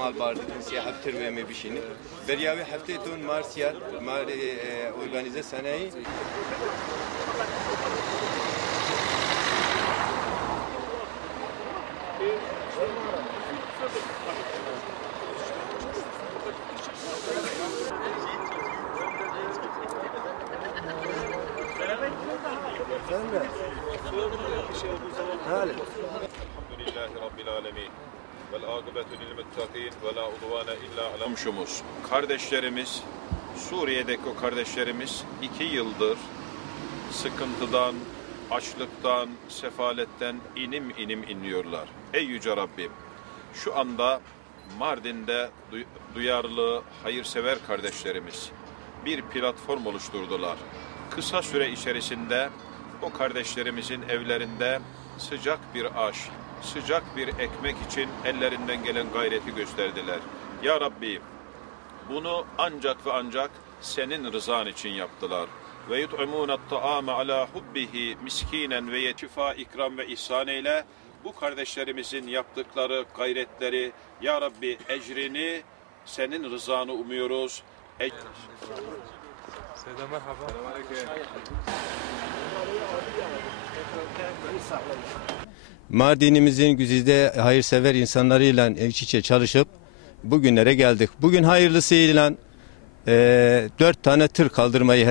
mal bardın siyah hafter ve me bişini. Beriyavi hafte ton Marsiyat mar organize sanayi. Elhamdülillahi Rabbil alemin. Vel akıbetu lil muttaqin ve la udvane illa ala komşumuz. Kardeşlerimiz, Suriye'deki o kardeşlerimiz 2 yıldır sıkıntıdan, açlıktan, sefaletten inim inim inliyorlar. Ey Yüce Rabbim, şu anda Mardin'de duyarlı, hayırsever kardeşlerimiz bir platform oluşturdular. Kısa süre içerisinde o kardeşlerimizin evlerinde sıcak bir aş, sıcak bir ekmek için ellerinden gelen gayreti gösterdiler. Ya Rabbi, bunu ancak ve ancak senin rızan için yaptılar. Ve yut'imûne ta'ame alâ hubbihi miskinen ve yetifa ikram ve ihsan eyle. Bu kardeşlerimizin yaptıkları gayretleri, Ya Rabbi ecrini, senin rızanı umuyoruz. Seda merhaba. Mardin'imizin güzide hayırsever insanlarıyla iç içe çalışıp bugünlere geldik. Bugün hayırlısıyla 4 tane tır kaldırmayı